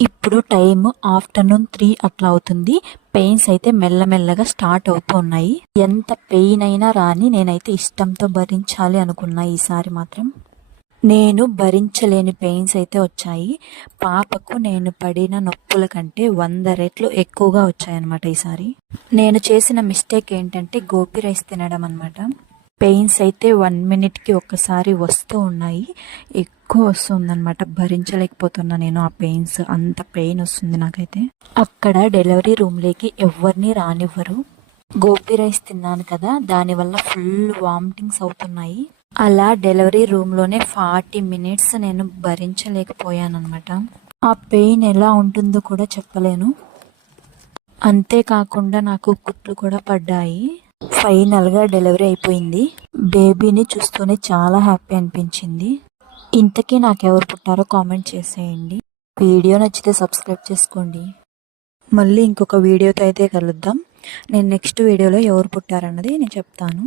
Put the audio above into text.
ఇప్పుడు time afternoon 3 అట్లా అవుతుంది. పెయిన్స్ అయితే మెల్లమెల్లగా స్టార్ట్ అవుతూ ఉన్నాయి. ఎంత పెయిన్ అయినా రాని నేనైతే ఇష్టంతో భరించాలి అనుకున్నా. ఈసారి మాత్రం నేను భరించలేని పెయిన్స్ అయితే వచ్చాయి. పాపకు నేను పడిన నొప్పుల కంటే 100 రెట్లు ఎక్కువగా వచ్చాయన్నమాట ఈసారి. నేను చేసిన మిస్టేక్ ఏంటంటే గోపి రైస్ తినడం అనమాట. పెయిన్స్ అయితే 1 మినిట్కి ఒక్కసారి వస్తూ ఉన్నాయి. ఎక్కువ వస్తుందన్నమాట, భరించలేకపోతున్నా నేను ఆ పెయిన్స్. అంత పెయిన్ వస్తుంది నాకైతే. అక్కడ డెలివరీ రూమ్లోకి ఎవరిని రానివ్వరు. గోపి రైస్ తిన్నాను కదా, దానివల్ల ఫుల్ వామిటింగ్స్ అవుతున్నాయి. అలా డెలివరీ రూమ్లోనే 40 మినిట్స్ నేను భరించలేకపోయానమాట. ఆ పెయిన్ ఎలా ఉంటుందో కూడా చెప్పలేను. అంతేకాకుండా నాకు కుట్లు కూడా పడ్డాయి. ఫైనల్గా డెలివరీ అయిపోయింది. బేబీని చూస్తూనే చాలా హ్యాపీ అనిపించింది. ఇంతకీ నాకెవరు పుట్టారో కామెంట్ చేసేయండి. వీడియో నచ్చితే సబ్స్క్రైబ్ చేసుకోండి. మళ్ళీ ఇంకొక వీడియోతో అయితే కలుద్దాం. నేను నెక్స్ట్ వీడియోలో ఎవరు పుట్టారన్నది నేను చెప్తాను.